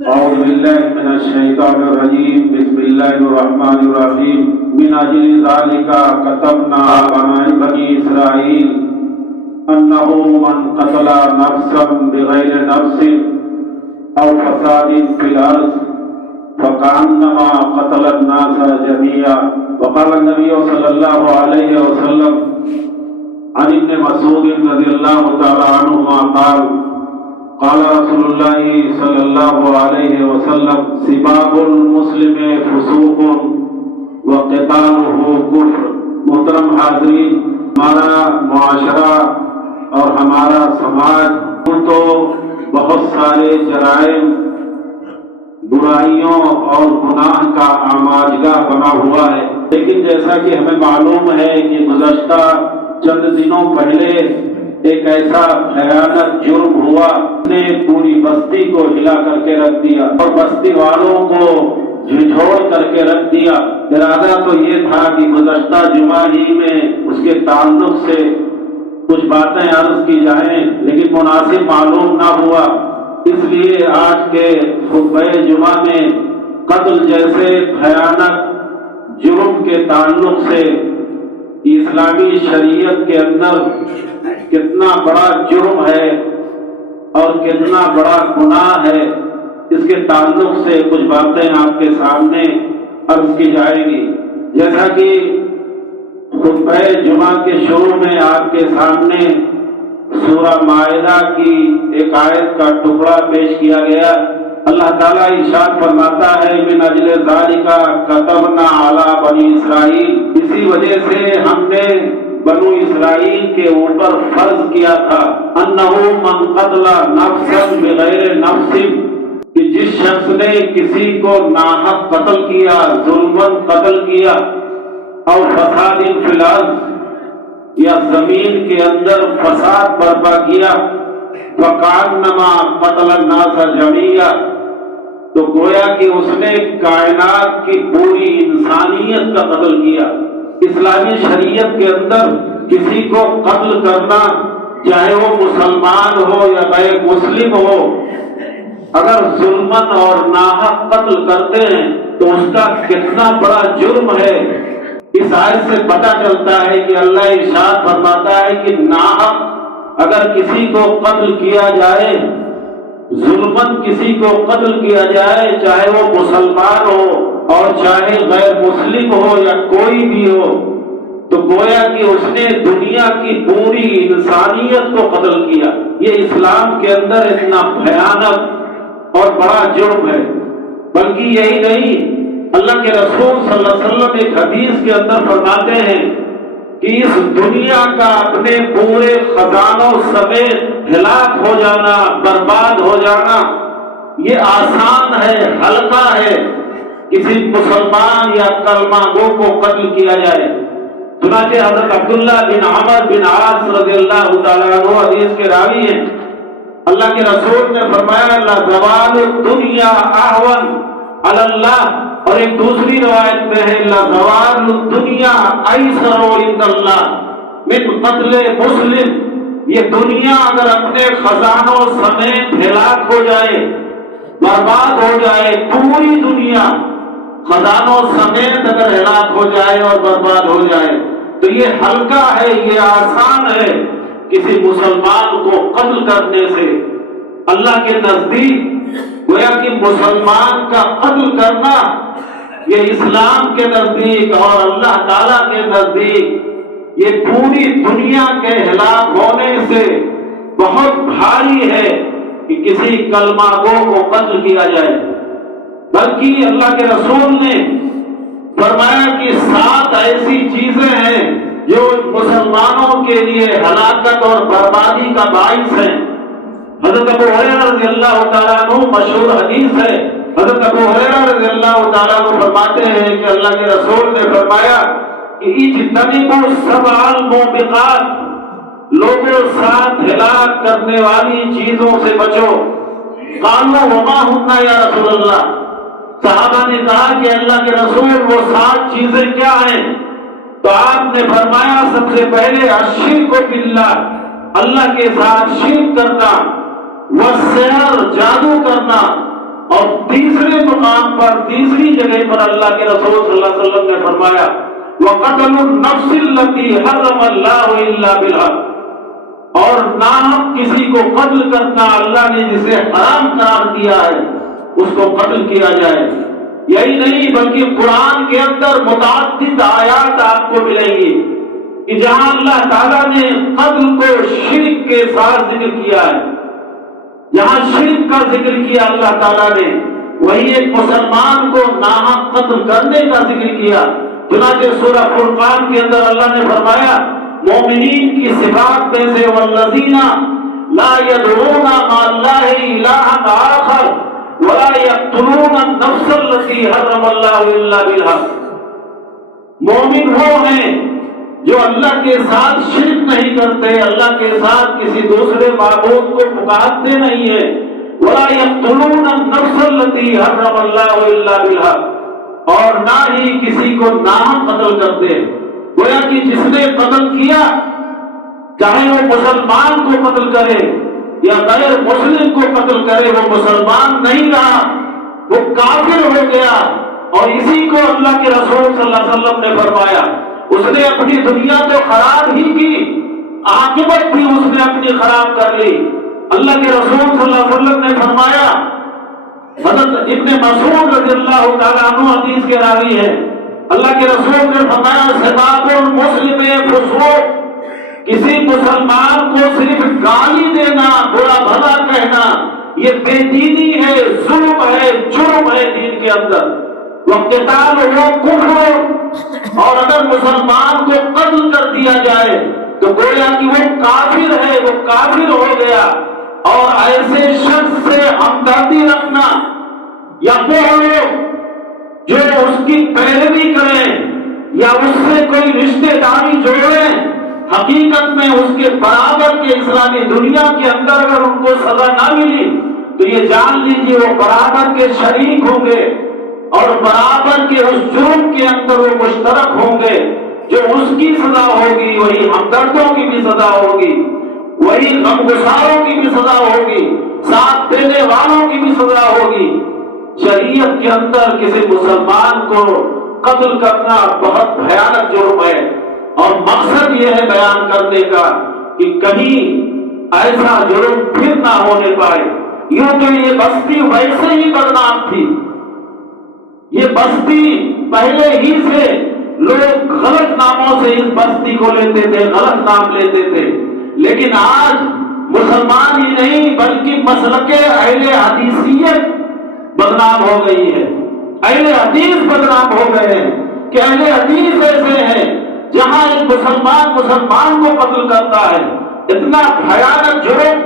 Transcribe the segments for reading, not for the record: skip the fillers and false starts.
أعوذ بالله من الشيطان الرجيم بسم الله الرحمن الرحيم من أجل ذلك كتبنا على بني إسرائيل أنه من قتل نفسا بغير نفس أو فساد في الأرض فكأنما قتل الناس جميعا. وقال النبي صلى الله عليه وسلم عن ابن مسعود رضي الله تعالى عنهما قال قال رسول الله صلی اللہ علیہ وسلم سباب المسلم فسوق وقتالہ کفر. محترم حاضرین، ہمارا معاشرہ اور ہمارا سماج تو بہت سارے جرائم، برائیوں اور گناہ کا آماجگاہ بنا ہوا ہے، لیکن جیسا کہ ہمیں معلوم ہے کہ گزشتہ چند دنوں پہلے ایک ایسا بھیانک جرم ہوا نے پوری بستی کو ہلا کر کے رکھ دیا اور بستی والوں کو جھنجھوڑ کر کے رکھ دیا. ارادہ تو یہ تھا کہ گزشتہ جمعہ ہی میں اس کے تعلق سے کچھ باتیں عرض کی جائیں، لیکن مناسب معلوم نہ ہوا، اس لیے آج کے خطبہ جمعہ میں قتل جیسے بھیانک جرم کے تعلق سے اسلامی شریعت کے اندر کتنا بڑا جرم ہے اور کتنا بڑا گناہ ہے، اس کے تعلق سے کچھ باتیں آپ کے سامنے عرض کی جائیں گی. جیسا کہ خطبہ جمعہ کے شروع میں آپ کے سامنے سورہ مائدہ کی ایک آیت کا ٹکڑا پیش کیا گیا. اللہ تعالیٰ ارشاد فرماتا ہے من اجل ذالک کتبنا علی بنی اسرائیل، اسی وجہ سے ہم نے بنو اسرائیل کے اوپر فرض کیا تھا انہ من قتل نفسا بغیر نفس، کہ جس شخص نے کسی کو ناحق قتل کیا، ظلمن قتل کیا، او فساد فی الارض، یا زمین کے اندر فساد برپا کیا، فکأنما قتل الناس جميعا، تو گویا کہ اس نے کائنات کی پوری انسانیت کا قتل کیا. اسلامی شریعت کے اندر کسی کو قتل کرنا، چاہے وہ مسلمان ہو یا غیر مسلم ہو، اگر ظلمن اور ناحق قتل کرتے ہیں تو اس کا کتنا بڑا جرم ہے. اس آیت سے پتہ چلتا ہے کہ اللہ ارشاد فرماتا ہے کہ ناحق اگر کسی کو قتل کیا جائے، ظلمن کسی کو قتل کیا جائے، چاہے وہ مسلمان ہو اور چاہے غیر مسلم ہو یا کوئی بھی ہو، تو گویا کہ اس نے دنیا کی پوری انسانیت کو قتل کیا. یہ اسلام کے اندر اتنا بھیانک اور بڑا جرم ہے. بلکہ یہی نہیں، اللہ کے رسول صلی اللہ علیہ وسلم ایک حدیث کے اندر فرماتے ہیں کہ اس دنیا کا اپنے پورے خزانوں سمیت ہلاک ہو جانا، برباد ہو جانا، یہ آسان ہے، ہلکا ہے کسی مسلمان یا کلمہ گو کو قتل کیا جائے. چنانچہ حضرت عبداللہ بن عمر بن عاص رضی اللہ تعالیٰ عنہ حدیث کے راوی ہیں، اللہ کے رسول نے فرمایا لزوال الدنیا اہون علی اللہ، اور ایک دوسری روایت میں ہے لزوال الدنیا ایسر عند اللہ من قتل مسلم. یہ دنیا اگر اپنے خزانوں سمیت ہلاک ہو جائے، برباد ہو جائے، پوری دنیا خزانوں سمیت اگر ہلاک ہو جائے اور برباد ہو جائے تو یہ ہلکا ہے، یہ آسان ہے کسی مسلمان کو قتل کرنے سے. اللہ کے نزدیک گویا کہ مسلمان کا قتل کرنا یہ اسلام کے نزدیک اور اللہ تعالیٰ کے نزدیک یہ پوری دنیا کے ہلاک ہونے سے بہت بھاری ہے کہ کسی کلمہ گو کو قتل کیا جائے. بلکہ اللہ کے رسول نے فرمایا کہ 7 ایسی چیزیں ہیں جو مسلمانوں کے لیے ہلاکت اور بربادی کا باعث ہیں. حضرت ابو ہریرہ رضی اللہ تعالیٰ عنہ مشہور حدیث ہے، حضرت ابو ہریرہ رضی اللہ تعالیٰ عنہ فرماتے ہیں کہ اللہ کے رسول نے فرمایا کہ اجتنبوا 7 الموبقات، لوگوں 7 ہلاک کرنے والی چیزوں سے بچو. قالوا وما هن یا رسول اللہ، صحابہ نے کہا کہ اللہ کے رسول وہ 7 چیزیں کیا ہیں؟ تو آپ نے فرمایا سب سے پہلے الشرک باللہ، اللہ کے ساتھ شرک کرنا، والسحر جادو کرنا، اور پر تیسری جگہ پر اللہ کے رسول صلی اللہ علیہ وسلم نے فرمایا وَقَتْلُ النَّفْسِ الَّتِي حَرَّمَ اللَّهُ إِلَّا بِالْحَقِّ، اور ناحق کسی کو قتل کرنا اللہ نے جسے حرام قرار دیا ہے اس کو قتل کیا جائے۔ یہی نہیں بلکہ قرآن کے اندر متعدد آیات آپ کو ملیں گی کہ جہاں اللہ تعالیٰ نے قتل کو شرک کے ساتھ ذکر کیا ہے، جہاں شرک کا ذکر کیا اللہ تعالیٰ نے، وہی ایک مسلمان کو ناحق قتل کرنے کا ذکر کیا۔ چنانچہ سورہ فرقان کے اندر اللہ نے فرمایا مومنین کی صفات میں سے والذین لا يدعون مع اللہ الہا آخر ولا یقتلون النفس التي حرم اللہ الا بالحق، مومن وہ ہیں جو اللہ کے ساتھ شرک نہیں کرتے، اللہ کے ساتھ کسی دوسرے معبود کو پکارتے نہیں ہیں، ولا یقتلون النفس التي حرم اللہ الا بالحق، اور نہ ہی کسی کو ناحق قتل کرتے۔ گویا کہ جس نے قتل کیا چاہے وہ مسلمان کو قتل کرے یا غیر مسلم کو قتل کرے وہ مسلمان نہیں رہا، وہ کافر ہو گیا۔ اور اسی کو اللہ کے رسول صلی اللہ علیہ وسلم نے فرمایا اس نے اپنی دنیا تو خراب ہی کی، عاقبت بھی اس نے اپنی خراب کر لی۔ اللہ کے رسول صلی اللہ علیہ وسلم نے فرمایا، حضرت ابن مسعود رضی اللہ تعالیٰ عنہ حدیث کے راوی ہیں، اللہ کے رسول نے فرمایا سباب المسلم فسوق، کسی مسلمان کو صرف گالی دینا، برا بھلا کہنا، یہ بے دینی ہے، ظلم ہے، جرم ہے دین کے اندر۔ وقتال ہو کفر، اور اگر مسلمان کو قتل کر دیا جائے تو گویا کہ وہ کافر ہے، وہ کافر ہو گیا۔ اور ایسے شخص سے ہمدردی رکھنا یا وہ لوگ جو اس کی پیروی کریں یا اس سے کوئی رشتے داری جوڑیں، حقیقت میں اس کے برابر کے اسلامی دنیا کے اندر اگر ان کو سزا نہ ملی تو یہ جان لیجیے وہ برابر کے شریک ہوں گے اور برابر کے اس جرم کے اندر وہ مشترک ہوں گے۔ جو اس کی سزا ہوگی وہی ہمدردوں کی بھی سزا ہوگی، وہی غمگساروں کی بھی سزا ہوگی، ساتھ دینے والوں کی بھی سزا ہوگی۔ شریعت کے اندر کسی مسلمان کو قتل کرنا بہت بھیانک جرم ہے، اور مقصد یہ ہے بیان کرنے کا کہ کہیں ایسا جرم پھر نہ ہونے پائے۔ یوں تو یہ بستی ویسے ہی بدنام تھی، یہ بستی پہلے ہی سے لوگ غلط ناموں سے اس بستی کو لیتے تھے، غلط نام لیتے تھے، لیکن آج مسلمان ہی نہیں بلکہ مسلک اہل حدیثیت بدنام ہو گئی ہے، اہل حدیث بدنام ہو گئے ہیں کہ اہل حدیث ایسے ہیں جہاں ایک مسلمان مسلمان کو قتل کرتا ہے، اتنا بھیانک جرم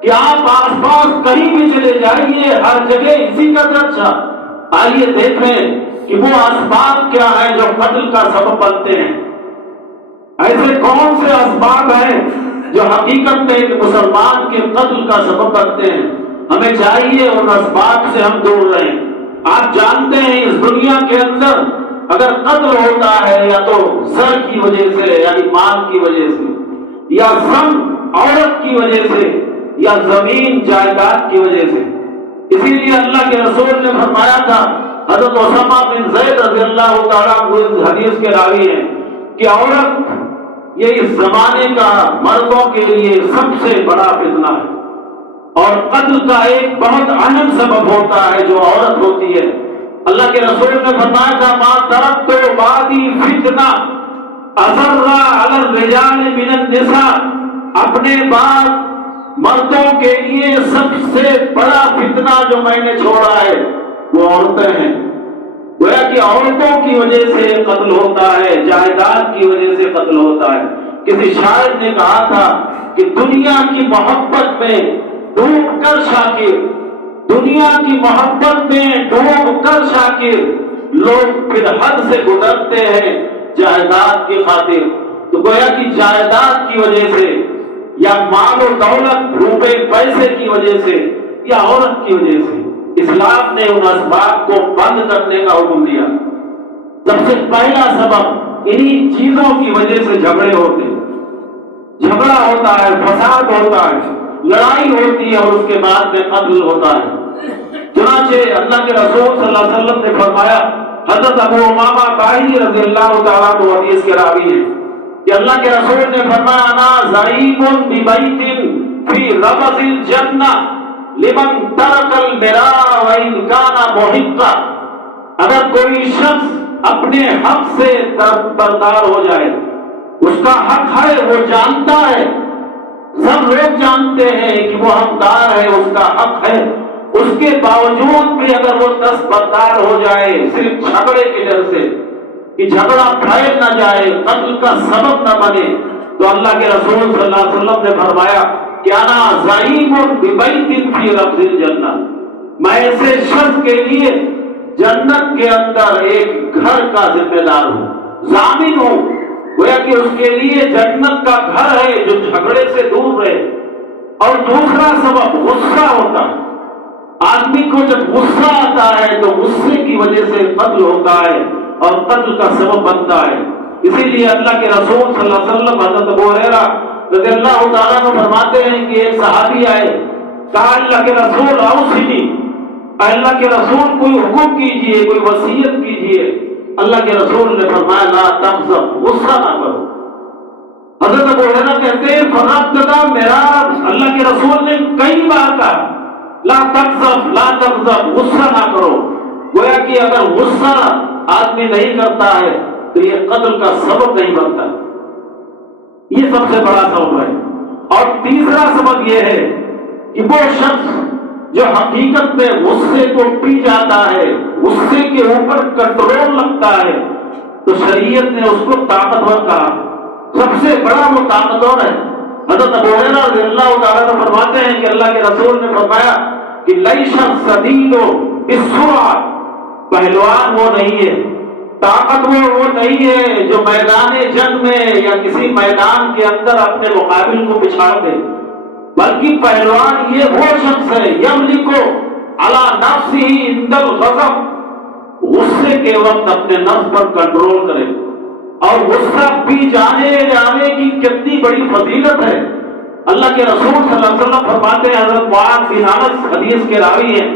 کہ آپ آس پاس کہیں بھی چلے جائیے ہر جگہ اسی کا چرچا۔ آئیے دیکھیں کہ وہ اسباب کیا ہیں جو قتل کا سبب بنتے ہیں، ایسے کون سے اسباب ہیں جو حقیقت میں ایک مسلمان کے قتل کا سبب بنتے ہیں۔ ہمیں چاہیے ان اسباب سے ہم دور رہیں۔ آپ جانتے ہیں اس دنیا کے اندر اگر قتل ہوتا ہے یا تو زر کی وجہ سے یعنی مال کی وجہ سے، یا زن عورت کی وجہ سے، یا زمین جائیداد کی وجہ سے۔ اسی لیے اللہ کے رسول نے فرمایا تھا، حضرت اسامہ بن زید رضی اللہ تعالیٰ عنہ اس حدیث کے راوی ہیں کہ عورت یہ اس زمانے کا مردوں کے لیے سب سے بڑا فتنہ ہے، اور قتل کا ایک بہت اہم سبب ہوتا ہے جو عورت ہوتی ہے۔ اللہ کے رسول نے فرمایا تھا ما ترکت بعدی فتنہ اضر علی الرجال من النساء، اپنے بعد مردوں کے لیے سب سے بڑا فتنہ جو میں نے چھوڑا ہے وہ عورتیں ہیں۔ گویا کہ عورتوں کی وجہ سے قتل ہوتا ہے، جائیداد کی وجہ سے قتل ہوتا ہے۔ کسی شاعر نے کہا تھا کہ دنیا کی محبت میں ڈوب کر شاکر، دنیا کی محبت میں ڈوب کر شاکر، لوگ پھر حد سے گزرتے ہیں جائیداد کی خاطر۔ تو گویا کہ جائیداد کی وجہ سے یا مال و دولت روپے پیسے کی وجہ سے یا عورت کی وجہ سے اسلام نے ان اسباب کو بند کرنے کا حکم دیا۔ سب سے پہلا سبب انہی چیزوں کی وجہ سے جھگڑے ہوتے ہیں، جھگڑا ہوتا ہے، فساد ہوتا ہے، لڑائی ہوتی ہے اور اس کے بعد میں قتل ہوتا ہے۔ چنانچہ اللہ کے رسول صلی اللہ علیہ وسلم نے فرمایا، حضرت ابو امامہ باہلی رضی اللہ تعالیٰ عنہ حدیث کے راوی ہیں کہ اللہ کے رسول نے فرمایا، انا زعیم ببیت فی ربض الجنہ لمن ترک المراء وان کان محقا۔ اگر کوئی شخص اپنے حق سے بردار ہو جائے، اس کا حق ہے، وہ جانتا ہے، سب لوگ جانتے ہیں کہ وہ حقدار ہے، اس کا حق ہے، اس کے باوجود بھی اگر وہ دستبردار ہو جائے صرف جھگڑے کے ڈر سے کہ جھگڑا پھیل نہ جائے، قتل کا سبب نہ بنے، تو اللہ کے رسول صلی اللہ علیہ وسلم نے فرمایا کہ انا زعیم ببیت فی ربض الجنہ، میں ایسے شخص کے لیے جنت کے اندر ایک گھر کا ذمہ دار ہوں، ضامن ہوں، گویا کہ اس کے لیے جنت کا گھر ہے جو جھگڑے سے دور رہے۔ اور دوسرا سبب غصہ ہوتا ہے، آدمی کو جب غصہ آتا ہے تو غصے کی وجہ سے قتل ہوتا ہے اور قتل کا سبب بنتا ہے۔ اسی لیے اللہ کے رسول صلی اللہ علیہ وسلم حضرت ابو ہریرہ رضی اللہ تعالیٰ عنہ فرماتے ہیں کہ ایک صحابی آئے، کہا اللہ کے رسول اوصنی، اللہ کے رسول کوئی حکم کیجئے، کوئی وصیت کیجئے۔ اللہ کے رسول نے فرمایا لا تغضب، غصہ نہ کرو۔ حضرت ابو ہریرہ کہتے ہیں فرقدہ میرا اللہ کے رسول نے کئی بار کہا لا تغضب لا تغضب، غصہ نہ کرو، گویا کہ اگر غصہ آدمی نہیں کرتا ہے تو یہ قتل کا سبب نہیں بنتا، یہ سب سے بڑا سبب ہے۔ اور تیسرا سبب یہ ہے کہ وہ شخص جو حقیقت میں غصے کو پی جاتا ہے، غصے کے اوپر کنٹرول رکھتا ہے، تو شریعت نے اس کو طاقتور کہا، سب سے بڑا وہ طاقتور ہے۔ حضرت ابو ہریرہ رضی اللہ تعالیٰ عنہ فرماتے ہیں کہ اللہ کے رسول نے فرمایا کہ لیس الشدید بالسرعہ، پہلوان وہ نہیں ہے، طاقتور وہ نہیں ہے جو میدان جنگ میں یا کسی میدان کے اندر اپنے مقابل کو پچھاڑ دے، بلکہ پہلوان یہ وہ شخص ہے یملک علی نفسہ عند الغضب، غصے کے وقت اپنے نفس پر کنٹرول کرے۔ اور غصہ پی جانے کی کتنی بڑی فضیلت ہے۔ اللہ کے رسول صلی اللہ علیہ وسلم فرماتے ہیں، حضرت معاذ بن انس حدیث کے راوی ہیں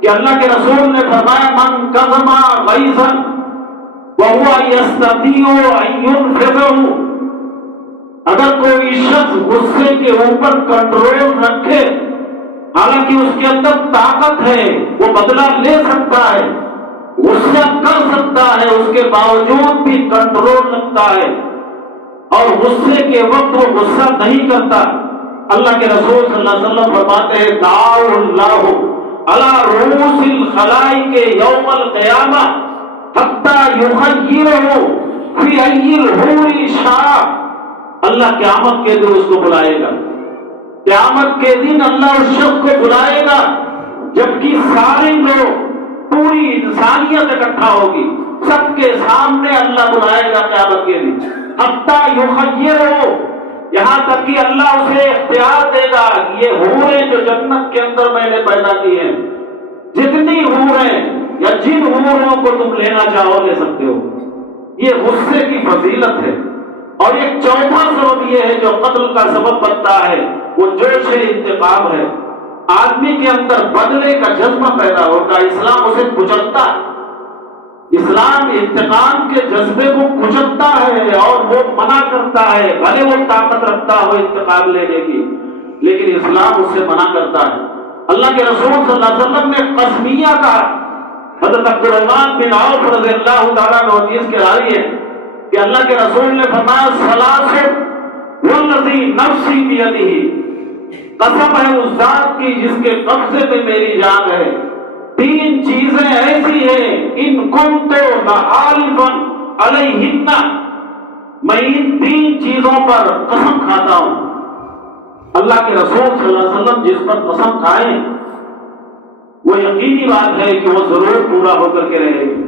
کہ اللہ کے رسول نے فرمایا من کظم غیظا وهو یستطیع ان ينفذه، اگر کوئی شخص غصے کے اوپر کنٹرول رکھے، حالانکہ اس کے اندر طاقت ہے، وہ بدلہ لے سکتا ہے، غصہ کر سکتا ہے، اس کے باوجود بھی کنٹرول رکھتا ہے اور غصے کے وقت وہ غصہ نہیں کرتا، اللہ کے رسول صلی اللہ علیہ وسلم فرماتے ہیں دعا اللہ علی رؤوس الخلائق یوم القیامہ حتی یخیرہ فی ای الحور شاء، اللہ قیامت کے دن اس کو بلائے گا، قیامت کے دن اللہ اس شخص کو بلائے گا جبکہ سارے لوگ، پوری انسانیت اکٹھا ہوگی، سب کے سامنے اللہ بلائے گا قیامت کے دن، حتی یخیرہ، یہاں تک کہ اللہ اسے اختیار دے گا، یہ حوریں جو جنت کے اندر میں نے پیدا کی ہیں، جتنی حوریں یا جن حوروں کو تم لینا چاہو لے سکتے ہو۔ یہ غصے کی فضیلت ہے۔ اور ایک چوتھا سبب یہ ہے جو قتل کا سبب بنتا ہے، وہ جوش انتقام ہے، آدمی کے اندر بدلے کا جذبہ پیدا ہوتا ہے، اسلام اسے کچلتا ہے، اسلام انتقام کے جذبے کو کچلتا ہے اور وہ منع کرتا ہے، بھلے وہ طاقت رکھتا ہو انتقام لینے کی، لیکن اسلام اس سے منع کرتا ہے۔ اللہ کے رسول صلی اللہ علیہ وسلم نے قسمیہ کہا، حضرت عبدالرحمن بن عوف رضی اللہ تعالیٰ عنہ حدیث کے راوی ہے کہ اللہ کے رسول نے فرمایا ثلاث والذی نفسی بیدہ، قسم ہے اس ذات کی جس کے قبضے میں میری جان ہے، تین چیزیں ایسی ہیں ان کنت لحالفا علیہن، میں ان تین چیزوں پر قسم کھاتا ہوں۔ اللہ کے رسول صلی اللہ علیہ وسلم جس پر قسم کھائیں وہ یقینی بات ہے کہ وہ ضرور پورا ہو کر کے رہے گی۔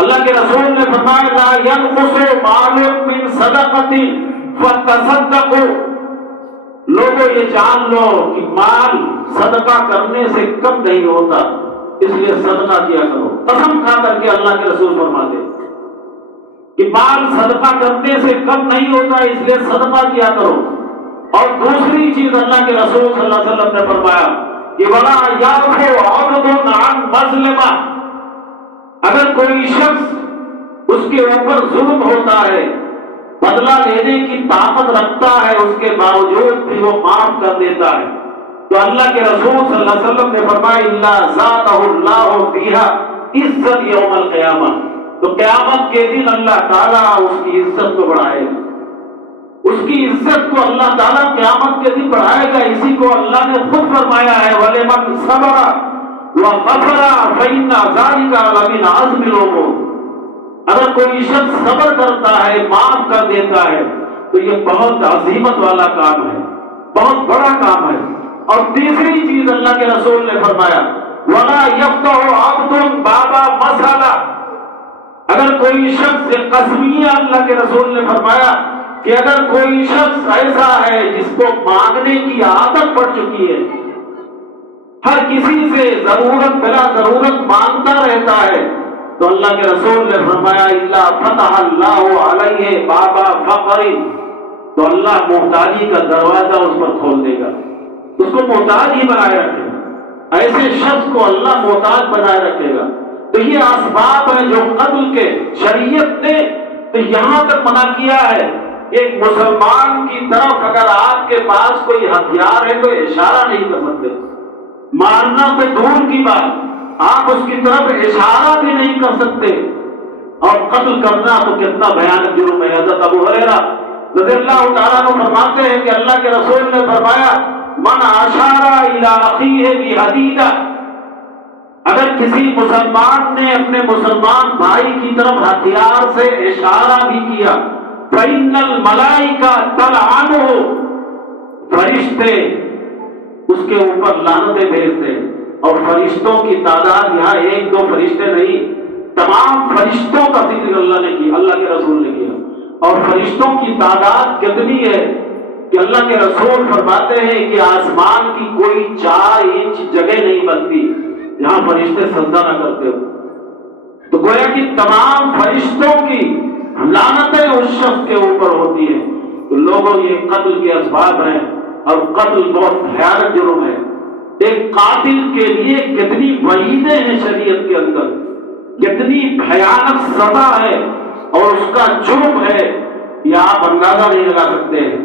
اللہ کے رسول نے فرمایا لا ينقص مال من صدقۃ فتصدقوا، لوگوں یہ جان لو کہ مال صدقہ کرنے سے کم نہیں ہوتا، اس لیے صدقہ کیا کرو۔ قسم کھا کر کے اللہ کے رسول فرماتے کہ مال صدقہ کرنے سے کم نہیں ہوتا، اس لیے صدقہ کیا کرو۔ اور دوسری چیز اللہ کے رسول صلی اللہ علیہ وسلم نے فرمایا کہ وَلَا يَعْفُو عَبْدٌ عَنْ مَظْلِمَةٍ، اگر کوئی شخص اس کے اوپر ظلم ہوتا ہے، بدلہ لینے کی طاقت رکھتا ہے، اس کے باوجود بھی وہ معاف کر دیتا ہے، تو اللہ کے رسول صلی اللہ علیہ وسلم نے فرمایا اِلَّا زَادَهُ اللَّهُ فِيهَا عِزَّةً يَوْمَ الْقِيَامَةِ، تو قیامت کے دن اللہ تعالیٰ اس کی عزت کو بڑھائے گا، اس کی عزت کو اللہ تعالیٰ قیامت کے دن بڑھائے گا۔ اسی کو اللہ نے خود فرمایا ہے وَلِمَنْ صَبَرَ وَغَفَرَ فَإِنَّ ذَلِكَ لَمِنْ عَزْمِ الْأُمُورِ، اگر کوئی شخص صبر کرتا ہے، معاف کر دیتا ہے، تو یہ بہت عظیمت والا کام ہے، بہت بڑا کام ہے۔ اور تیسری چیز اللہ کے رسول نے فرمایا وَلَا يَفْتَحُ عَبْدٌ بَابَ مَسْأَلَةٍ، اگر کوئی شخص قسمیہ، اللہ کے رسول نے فرمایا کہ اگر کوئی شخص ایسا ہے جس کو مانگنے کی عادت پڑ چکی ہے، ہر کسی سے ضرورت بلا ضرورت مانگتا رہتا ہے، تو اللہ کے رسول نے فرمایا اِلَّا فَتَحَ اللَّهُ عَلَيْهِ بَابَ فَقْرٍ، تو اللہ محتاجی کا دروازہ اس پر کھول دے گا، اس کو محتاج ہی بنائے رکھے گا، ایسے شخص کو اللہ محتاج بنائے رکھے گا۔ تو یہ اسباب ہیں جو قتل کے شریعت نے تو یہاں تک منع کیا ہے۔ ایک مسلمان کی طرف اگر آپ کے پاس کوئی ہتھیار ہے تو اشارہ نہیں کر سکتے، مارنا تو دور کی بات، آپ اس کی طرف اشارہ بھی نہیں کر سکتے، اور قتل کرنا تو کتنا بھیانک جرم ہے۔ حضرت ابو ہریرہ رضی اللہ تعالیٰ عنہ فرماتے ہیں کہ اللہ کے رسول نے فرمایا من اشار الی اخیہ بحدیدہ، اگر کسی مسلمان نے اپنے مسلمان بھائی کی طرف ہتھیار سے اشارہ بھی کیا فإن الملائکہ تلعنہ، فرشتے اس کے اوپر لعنتیں بھیجتے، اور فرشتوں کی تعداد یہاں ایک دو فرشتے نہیں، تمام فرشتوں کا ذکر اللہ نے کیا، اللہ کے رسول نے کیا۔ اور فرشتوں کی تعداد کتنی ہے کہ اللہ کے رسول فرماتے ہیں کہ آسمان کی کوئی 4 انچ جگہ نہیں بنتی جہاں فرشتے سجدہ نہ کرتے ہو، تو گویا کہ تمام فرشتوں کی لعنتیں اس شخص کے اوپر ہوتی ہیں۔ تو لوگوں یہ قتل کے اسباب ہیں، اور قتل بہت بھیانک جرم ہے۔ ایک قاتل کے لیے کتنی وعیدیں ہیں شریعت کے اندر، کتنی بھیانک سزا ہے اور اس کا جرم ہے، یہ آپ اندازہ نہیں لگا سکتے ہیں۔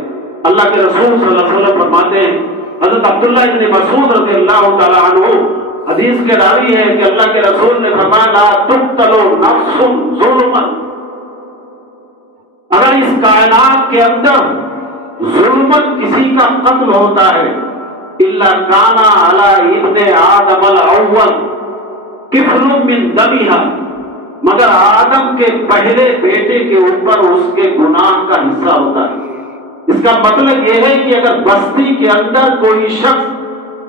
اللہ کے رسول صلی اللہ علیہ وسلم فرماتے ہیں، حضرت عبداللہ ابن مسعود رضی اللہ تعالیٰ عنہ حدیث کے راوی ہے کہ اللہ کے رسول نے فرمایا لا تقتل نفس ظلما، اگر اس کائنات کے اندر ظلمت کسی کا قتل ہوتا ہے الا کان علی ابن آدم الاول کفل من دمها، مگر آدم کے پہلے بیٹے کے اوپر اس کے گناہ کا حصہ ہوتا ہے۔ اس کا مطلب یہ ہے کہ اگر بستی کے اندر کوئی شخص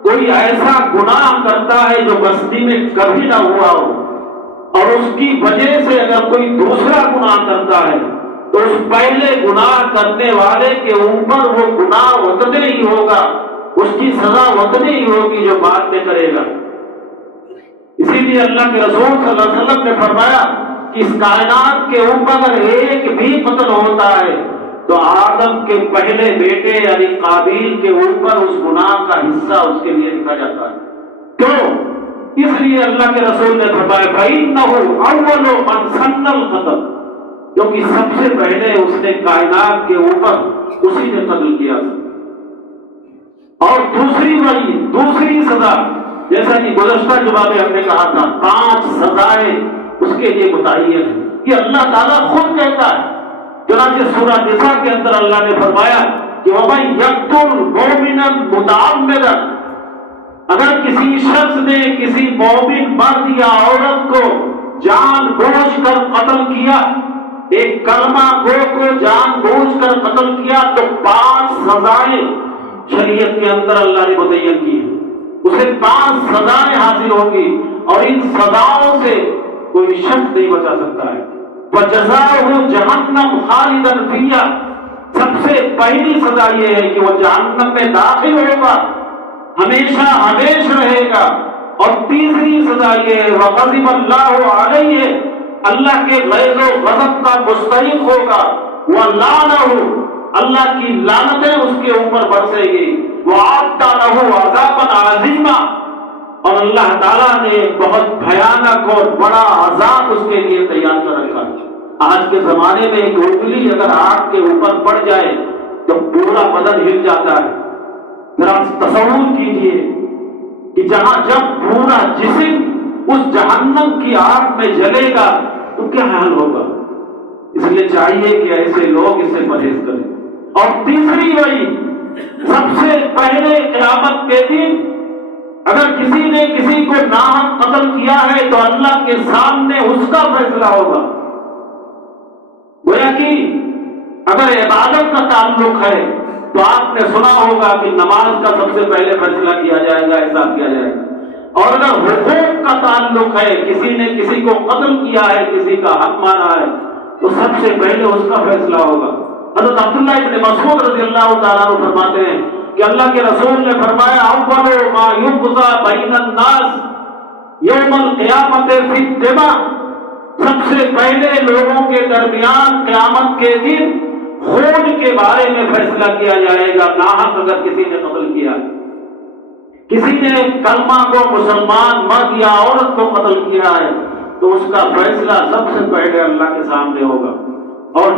کوئی ایسا گناہ کرتا ہے جو بستی میں کبھی نہ ہوا ہو، اور اس کی وجہ سے اگر کوئی دوسرا گناہ کرتا ہے تو اس پہلے گناہ کرنے والے کے اوپر وہ گناہ اتنے ہی ہوگا، اس کی سزا اتنی ہی ہوگی جو بعد میں کرے گا۔ اسی لیے اللہ کے رسول صلی اللہ علیہ وسلم نے فرمایا کہ اس کائنات کے اوپر اگر ایک بھی قتل ہوتا ہے تو آدم کے پہلے بیٹے یعنی قابیل کے اوپر اس گناہ کا حصہ اس کے لیے لکھا جاتا ہے۔ کیوں؟ اس لیے اللہ کے رسول نے فرمایا فَإِنَّهُ أَوَّلُ مَنْ سَنَّ الْقَتْلَ، کیونکہ سب سے پہلے اس نے کائنات کے اوپر اسی نے قتل کیا۔ اور دوسری سزا، جیسا کہ گزشتہ جمعہ میں ہم نے کہا تھا 5 سزائیں اس کے لیے متعین ہیں، کہ اللہ تعالیٰ خود کہتا ہے۔ چنانچہ سورہ نساء کے اندر اللہ نے فرمایا کہ وَمَن يَقْتُلْ مُؤْمِنًا مُتَعَمِّدًا، اگر کسی شخص نے کسی مومن مرد یا عورت کو جان بوجھ کر قتل کیا، ایک کلمہ گو کو جان بوجھ کر قتل کیا، تو 5 سزائیں شریعت کے اندر اللہ نے متعین کی ہیں، اسے 5 سزائیں حاصل ہوں گی، اور ان سزاؤں سے کوئی شخص نہیں بچا سکتا ہے۔ وَجَزَاؤُهُ جَهَنَّمَ خَالِدًا فِيهَا، سب سے پہلی سزا یہ ہے کہ وہ جہنم میں داخل ہوگا، ہمیشہ ہمیشہ رہے گا۔ اور تیسری سزا یہ ہے وَغَضِبَ اللَّهُ عَلَيْهِ، اللہ کے غیظ و غضب کا مستحق ہوگا، وَلَعَنَهُ، اللہ کی لعنتیں اس کے اوپر برسے گی۔ وَأَعَدَّ لَهُ عَذَابًا عَظِيمًا، اور اللہ تعالیٰ نے ایک بہت بھیانک اور بڑا عذاب اس کے لیے تیار کر رکھا۔ آج کے زمانے میں ایک انگلی اگر آگ کے اوپر پڑ جائے تو پورا بدن ہل جاتا ہے۔ ذرا تصور کیجئے کہ جہاں جب پورا جسم اس جہنم کی آگ میں جلے گا تو کیا حال ہوگا۔ اس لیے چاہیے کہ ایسے لوگ اس سے پرہیز کریں۔ اور تیسری وہی سب سے پہلے قیامت کے دن اگر کسی نے کسی کو ناحق قتل کیا ہے تو اللہ کے سامنے اس کا فیصلہ ہوگا۔ گویا کہ اگر عبادت کا تعلق ہے تو آپ نے سنا ہوگا کہ نماز کا سب سے پہلے فیصلہ کیا جائے گا، حساب کیا جائے گا۔ اور اگر حقوق کا تعلق ہے، کسی نے کسی کو قتل کیا ہے، کسی کا حق مانا ہے، تو سب سے پہلے اس کا فیصلہ ہوگا۔ حضرت عبداللہ ابن مسعود رضی اللہ تعالیٰ عنہ فرماتے ہیں کہ اللہ کے رسول نے فرمایا اول ما یقضی بین الناس یوم القیامت فی الدماء، سب سے پہلے لوگوں کے درمیان قیامت کے دن خون کے بارے میں فیصلہ کیا جائے گا۔ ناحق اگر کسی نے قتل کیا، کسی نے کلمہ کو مسلمان مرد یا عورت کو قتل کیا ہے تو اس کا فیصلہ سب سے پہلے اللہ کے سامنے ہوگا اور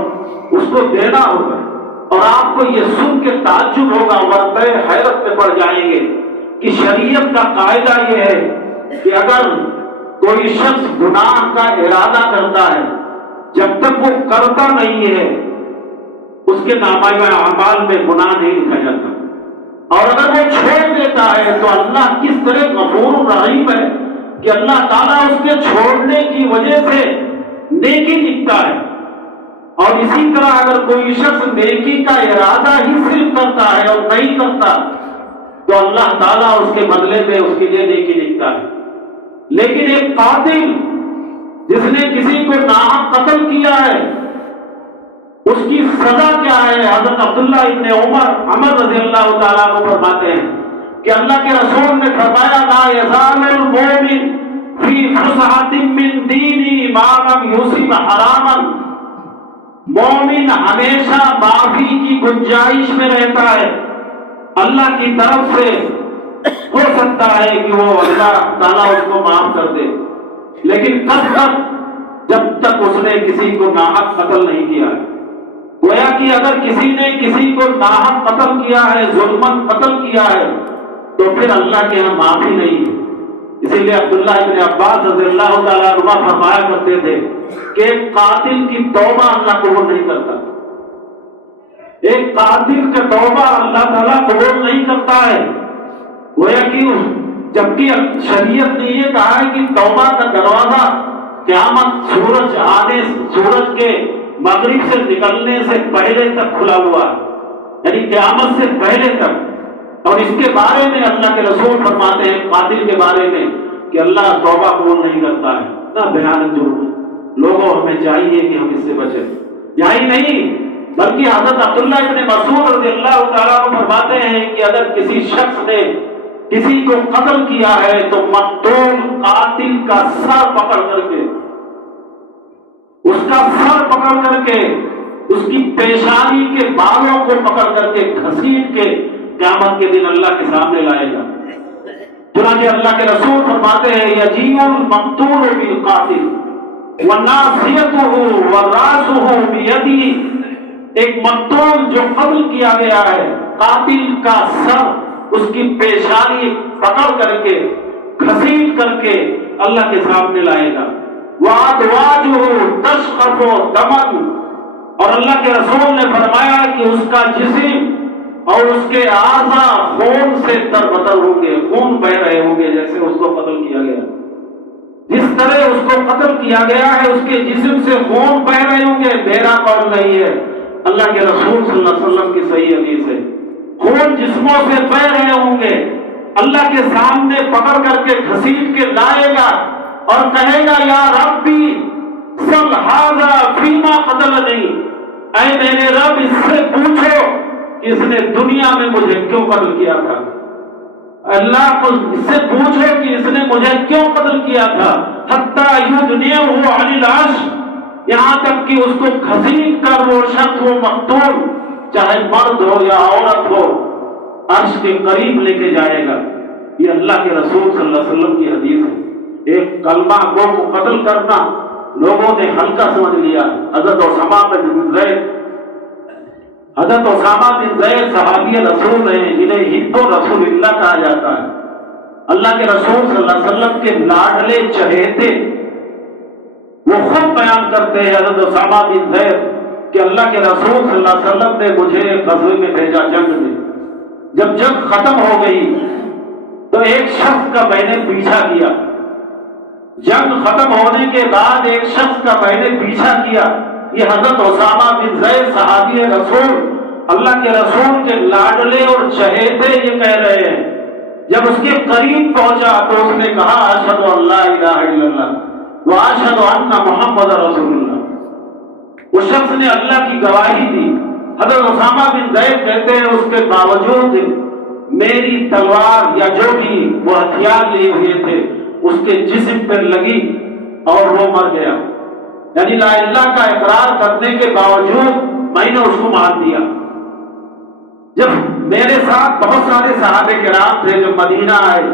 اس کو دینا ہوگا۔ اور آپ کو یہ سن کے تعجب ہوگا، ورنہ حیرت میں پڑ جائیں گے کہ شریعت کا قاعدہ یہ ہے کہ اگر کوئی شخص گناہ کا ارادہ کرتا ہے، جب تک وہ کرتا نہیں ہے اس کے نامہ اعمال میں گناہ نہیں لکھا جاتا، اور اگر وہ چھوڑ دیتا ہے تو اللہ کس طرح غفور رحیم ہے کہ اللہ تعالیٰ اس کے چھوڑنے کی وجہ سے نیکی لکھتا ہے۔ اور اسی طرح اگر کوئی شخص نیکی کا ارادہ ہی صرف کرتا ہے اور نہیں کرتا تو اللہ تعالیٰ اس کے بدلے میں اس کے لیے نیکی لکھتا ہے۔ لیکن ایک قاتل جس نے کسی کو ناحق قتل کیا ہے اس کی سزا کیا ہے؟ حضرت عبداللہ ابن عمر رضی اللہ تعالیٰ عنہ فرماتے ہیں کہ اللہ کے رسول نے فرمایا لا یزال المؤمن فی فسحۃ من دینی ما لم یصب حراما، مومن ہمیشہ معافی کی گنجائش میں رہتا ہے۔ اللہ کی طرف سے ہو سکتا ہے کہ وہ اللہ تعالیٰ اس کو معاف کر دے، لیکن کب تک؟ جب تک اس نے کسی کو ناحق قتل نہیں کیا ہے۔ گویا کہ اگر کسی نے کسی کو ناحق قتل کیا ہے، ظلمن قتل کیا ہے، تو پھر اللہ کے یہاں معافی نہیں ہے۔ اسی لیے عبداللہ ابن عباس رضی اللہ تعالیٰ عنہ فرمایا کرتے تھے کہ ایک قاتل کی توبہ اللہ قبول نہیں کرتا، ایک قاتل کا توبہ اللہ تعالیٰ قبول نہیں کرتا ہے۔ گویا کہ جبکہ شریعت نے یہ کہا ہے کہ توبہ کا دروازہ قیامت سورج کے مغرب سے نکلنے سے پہلے تک کھلا ہوا ہے، یعنی قیامت سے پہلے تک۔ اور اس کے بارے میں اللہ کے رسول فرماتے ہیں قاتل کے بارے میں کہ اللہ توبہ قبول نہیں کرتا ہے۔ اتنا بھیانک جرم ہے، لوگوں ہمیں چاہیے کہ ہم اس سے بچیں۔ یہی نہیں بلکہ حضرت عبداللہ ابن مسعود رضی اللہ تعالیٰ عنہ فرماتے ہیں کہ اگر کسی شخص نے کسی کو قتل کیا ہے تو مقتول قاتل کا سر پکڑ کر کے، اس کا سر پکڑ کر کے، اس کی پیشانی کے بالوں کو پکڑ کر کے گھسیٹ کے قیامت کے دن اللہ کے سامنے لائے گا۔ چنانچہ اللہ کے رسول فرماتے ہیں یجیء المقتول بالقاتل وناصیتہ وراسہ بیدہ، ایک مقتول جو قتل کیا گیا ہے، قاتل کا سر، اس کی پیشانی پکڑ کر کے گھسیٹ کر کے اللہ کے سامنے لائے گا۔ وَأَدْوَاجُهُ تَشْخَصُ دَمًا، اور اللہ کے رسول نے فرمایا کہ اس کا جسم اور اس کے اعضاء خون سے تربتر ہوں گے، خون بہ رہے ہوں گے جیسے اس کو قتل کیا گیا۔ جس طرح اس کو قتل کیا گیا ہے اس کے جسم سے خون بہ رہے ہوں گے، میرا قول نہیں ہے، اللہ کے رسول صلی اللہ علیہ وسلم کی صحیح حدیث ہے۔ خون جسموں سے بہ رہے ہوں گے، اللہ کے سامنے پکڑ کر کے گھسیٹ کے لائے گا اور کہے گا یا ربی سل ھذا فیما قتلنی، اے میرے رب اس سے پوچھو کہ اس نے دنیا میں مجھے کیوں قتل کیا تھا۔ اللہ کو اس سے پوچھو کہ اس نے مجھے کیوں قتل کیا تھا۔ حتیٰ یدنیہ عن العرش، یہاں تک کہ اس کو گھسیٹ کر وہ شخص، وہ مقتول چاہے مرد ہو یا عورت ہو، عرش کے قریب لے کے جائے گا. یہ اللہ کے رسول صلی اللہ علیہ وسلم کی حدیث ہے. ایک کلمہ گو کو قتل کرنا لوگوں نے ہلکا سمجھ لیا. حضرت اسامہ بن زید صحابی رسول ہیں جنہیں ہندو رسول اللہ کہا جاتا ہے. اللہ کے رسول صلی اللہ علیہ وسلم کے لاڈلے چہیتے. وہ خود بیان کرتے ہیں حضرت اسامہ بن زید کہ اللہ کے رسول صلی اللہ علیہ وسلم نے مجھے غزوے میں بھیجا جنگ میں. جب جنگ ختم ہو گئی تو ایک شخص کا میں نے پیچھا کیا. جنگ ختم ہونے کے بعد ایک شخص کا میں نے پیچھا کیا. یہ حضرت اسامہ بن زید صحابی رسول اللہ کے رسول کے لاڈلے اور چہیتے یہ کہہ رہے ہیں. جب اس کے قریب پہنچا تو اس نے کہا اشہد ان لا الہ الا اللہ واشہد ان محمد رسول اللہ. اس شخص نے اللہ کی گواہی دی. حضرت اسامہ بن زید کہتے ہیں اس کے باوجود میری تلوار یا جو بھی وہ ہتھیار لیے ہوئے تھے اس کے جسم پر لگی اور وہ مر گیا. یعنی لا الہ کا اقرار کرنے کے باوجود میں نے اس کو مار دیا. جب میرے ساتھ بہت سارے صحابہ کرام تھے جو مدینہ آئے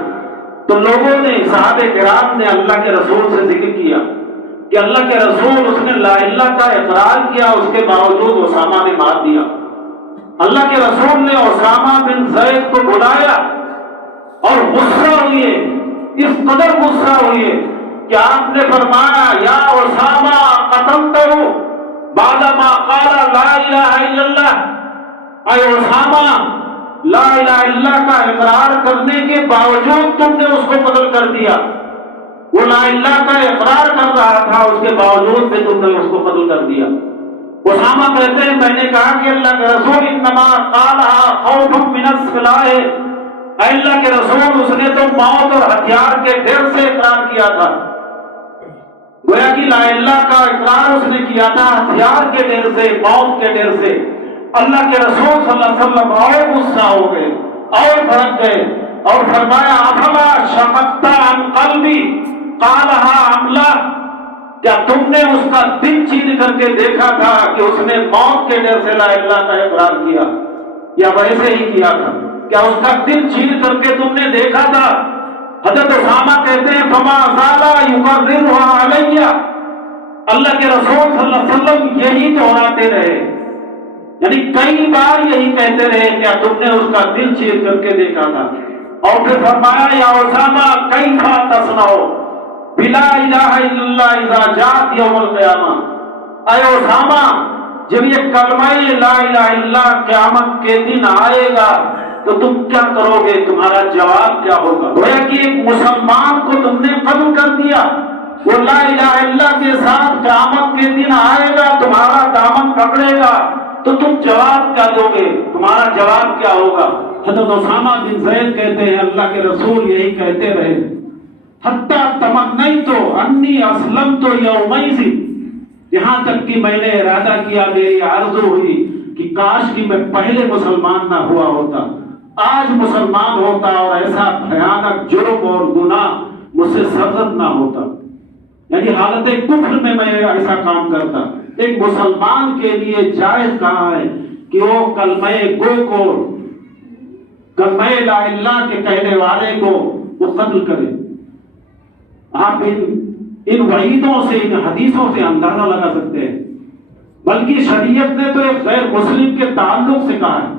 تو لوگوں نے صحابہ کرام نے اللہ کے رسول سے ذکر کیا کہ اللہ کے رسول اس نے لا الہ کا اقرار کیا اس کے باوجود اسامہ نے مار دیا. اللہ کے رسول نے اسامہ بن زید کو بلایا اور غصہ ہوئے, اس قدر غصہ ہوئے کہ آپ نے فرمایا یا اسامہ قتلتہ بعد ما قال لا الہ الا اللہ. اے اسامہ لا الہ الا اللہ کا اقرار کرنے کے باوجود تم نے اس کو قتل کر دیا. وہ لا الہ کا اقرار کر رہا تھا اس کے باوجود بھی تم نے اس کو قتل کر دیا. اسامہ کہتے ہیں میں نے کہا کہ اللہ کے رسول انما قالها خوفا من السلاح. اے اللہ کے رسول اس نے تو موت اور ہتھیار کے ڈر سے اقرار کیا تھا. گویا کہ لا الہ کا اقرار اس نے کیا تھا ہتھیار کے ڈر سے, موت کے ڈر سے. اللہ کے رسول صلی اللہ علیہ وسلم اور غصہ ہو گئے اور بھڑک گئے اور فرمایا افلا شققت عن قلبی قالها عملا. کیا تم نے اس کا دل چین کر کے دیکھا تھا کہ اس نے موت کے ڈر سے لا الہ کا اقرار کیا یا ویسے ہی کیا تھا؟ کیا اس کا دل چین کر کے تم نے دیکھا تھا؟ حضرت اسامہ کہتے ہیں فما زال یکررها علی. اللہ کے رسول صلی اللہ علیہ وسلم یہی دہراتے رہے, یعنی کئی بار یہی کہتے رہے کیا تم نے اس کا دل چیر کر کے دیکھا تھا. اور پھر فرمایا یا اسامہ کیف تصنع بلا الہ الا اللہ اذا جاءت یوم القیامہ. اے اسامہ جب یہ کلمہ لا الہ الا اللہ قیامت کے دن آئے گا تو تم کیا کرو گے, تمہارا جواب کیا ہوگا؟ گویا کہ ایک مسلمان کو تم نے قتل کر دیا, وہ لا الہ الا اللہ کے ساتھ قیامت کے دن آئے گا, تمہارا دامن پکڑے گا, تو تم جواب کیا دو گے, تمہارا جواب کیا ہوگا؟ حضرت اسامہ بن زید کہتے ہیں اللہ کے رسول یہی کہتے رہے حتی تمنیت انی اسلمت یومئذ, یہاں تک کہ میں نے ارادہ کیا, میری آرزو ہوئی کہ کاش کہ میں پہلے مسلمان نہ ہوا ہوتا, آج مسلمان ہوتا اور ایسا بھیانک جرم اور گناہ مجھ سے سرزد نہ ہوتا. یعنی حالت کفر میں ایسا کام کرتا. ایک مسلمان کے لیے جائز کہاں ہے کہ وہ کلمہ گو کو, کلمہ لا الہ کے کہنے والے کو وہ قتل کرے. آپ ان وعیدوں سے, ان حدیثوں سے اندازہ لگا سکتے ہیں. بلکہ شریعت نے تو ایک غیر مسلم کے تعلق سے کہا ہے,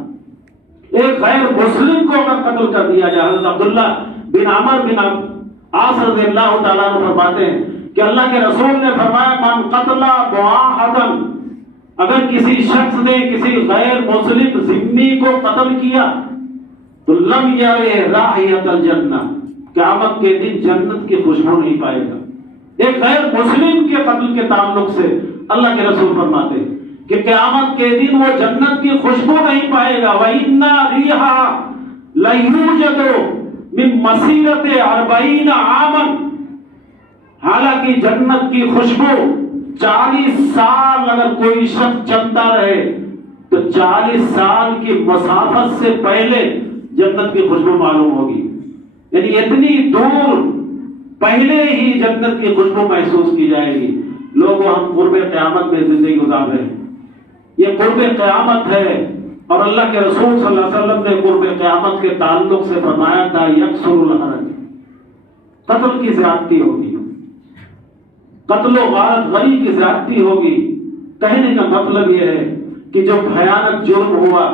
ایک غیر مسلم کو اگر قتل کر دیا جائے. حضرت عبداللہ بن عمر بن عاص رضی اللہ تعالیٰ عنہ فرماتے ہیں کہ اللہ کے رسول نے فرمایا من قتل معاہدا, اگر کسی شخص نے کسی غیر مسلم ذمہ کو قتل کیا تو لم یرہ رائحۃ الجنہ, قیامت کے دن جنت کی خوشبو نہیں پائے گا. ایک غیر مسلم کے قتل کے تعلق سے اللہ کے رسول فرماتے ہیں کہ قیامت کے دن وہ جنت کی خوشبو نہیں پائے گا. وَإِنَّ رِيحَهَا لَيُوجَدُ مِن مَسِيرَةِ 40 عَامًا, حالانکہ جنت کی خوشبو 40 سال اگر کوئی شخص چلتا رہے تو 40 سال کی مسافت سے پہلے جنت کی خوشبو معلوم ہوگی. یعنی اتنی دور پہلے ہی جنت کی خوشبو محسوس کی جائے گی. لوگوں ہم قرب قیامت میں زندگی گزار رہے ہیں, یہ قرب قیامت ہے اور اللہ کے رسول صلی اللہ علیہ وسلم نے قرب قیامت کے تعلق سے فرمایا تھا یکسر الحرج، قتل کی زیادتی ہوگی، قتل و غارت غری کی زیادتی ہوگی۔ کہنے کا مطلب یہ ہے کہ جو بھیانک جرم ہوا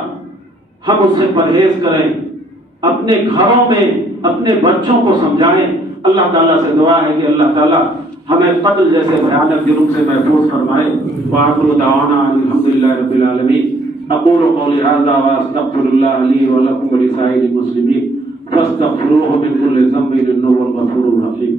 ہم اس سے پرہیز کریں، اپنے گھروں میں اپنے بچوں کو سمجھائیں۔ اللہ تعالیٰ سے دعا ہے کہ اللہ تعالیٰ ہمیں قتل جیسے بھیانک جرم سے محفوظ فرمائے۔ وآخر دعوانا الحمدللہ رب العالمین۔ اقول قولی ھذا واستغفر اللہ لی ولکم ولسائر المسلمین فاستغفروہ من کل ذنب انہ هو الغفور الرحیم۔